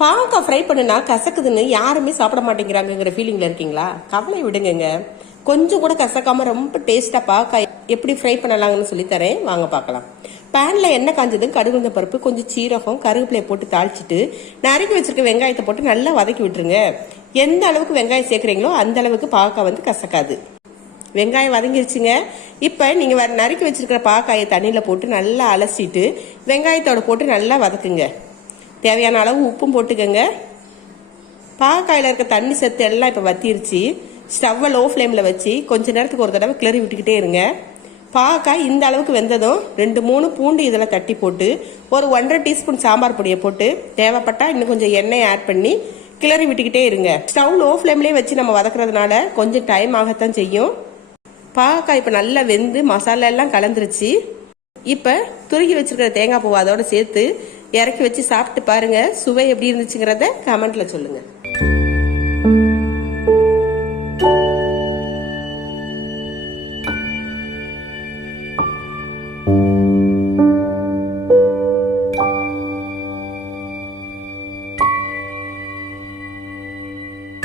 பாவக்காய் ஃப்ரை பண்ணுனா கசக்குதுன்னு யாருமே சாப்பிட மாட்டேங்கிறாங்கிற ஃபீலிங்ல இருக்கீங்களா? கவலை விடுங்க. கொஞ்சம் கூட கசக்காம ரொம்ப டேஸ்டா பாவக்காய் எப்படி ஃப்ரை பண்ணலாங்கன்னு சொல்லி தரேன், வாங்க பார்க்கலாம். பேன்ல எண்ணெய் காஞ்சதும் கடுகுந்த பருப்பு, கொஞ்சம் சீரகம், கருவேப்பிலையை போட்டு தாளிச்சிட்டு நறுக்கி வச்சிருக்க வெங்காயத்தை போட்டு நல்லா வதக்கி விட்டுருங்க. எந்த அளவுக்கு வெங்காயம் சேர்க்குறீங்களோ அந்த அளவுக்கு பாவக்காய் வந்து கசக்காது. வெங்காயம் வதங்கிருச்சுங்க. இப்போ நீங்கள் நறுக்கி வச்சிருக்கிற பாவக்காயை தண்ணியில் போட்டு நல்லா அலசிட்டு வெங்காயத்தோட போட்டு நல்லா வதக்குங்க. தேவையான அளவு உப்பும் போட்டுக்கோங்க. பாவக்காயில் இருக்க தண்ணி சத்து எல்லாம் இப்போ வத்திருச்சு. ஸ்டவ்வை லோ ஃப்ளேமில் வச்சு கொஞ்ச நேரத்துக்கு ஒரு தடவை கிளறி விட்டுக்கிட்டே இருங்க. பாவக்காய் இந்த அளவுக்கு வெந்ததும் 2-3 பூண்டு இதில் தட்டி போட்டு ஒரு 1.5 டீஸ்பூன் சாம்பார் பொடியை போட்டு தேவைப்பட்டா இன்னும் கொஞ்சம் எண்ணெய் ஆட் பண்ணி கிளறி விட்டுக்கிட்டே இருங்க. ஸ்டவ் லோ ஃப்ளேம்லேயே வச்சு நம்ம வதக்குறதுனால கொஞ்சம் டைம் ஆகத்தான் செய்யும். பாவக்காய் இப்போ நல்லா வெந்து மசாலா எல்லாம் கலந்துருச்சு. இப்போ துருகி வச்சிருக்கிற தேங்காய் பூவை அதோட சேர்த்து இறக்கி வச்சு சாப்பிட்டு பாருங்க. சுவை எப்படி இருந்துச்சுங்கிறத கமெண்ட்ல சொல்லுங்க.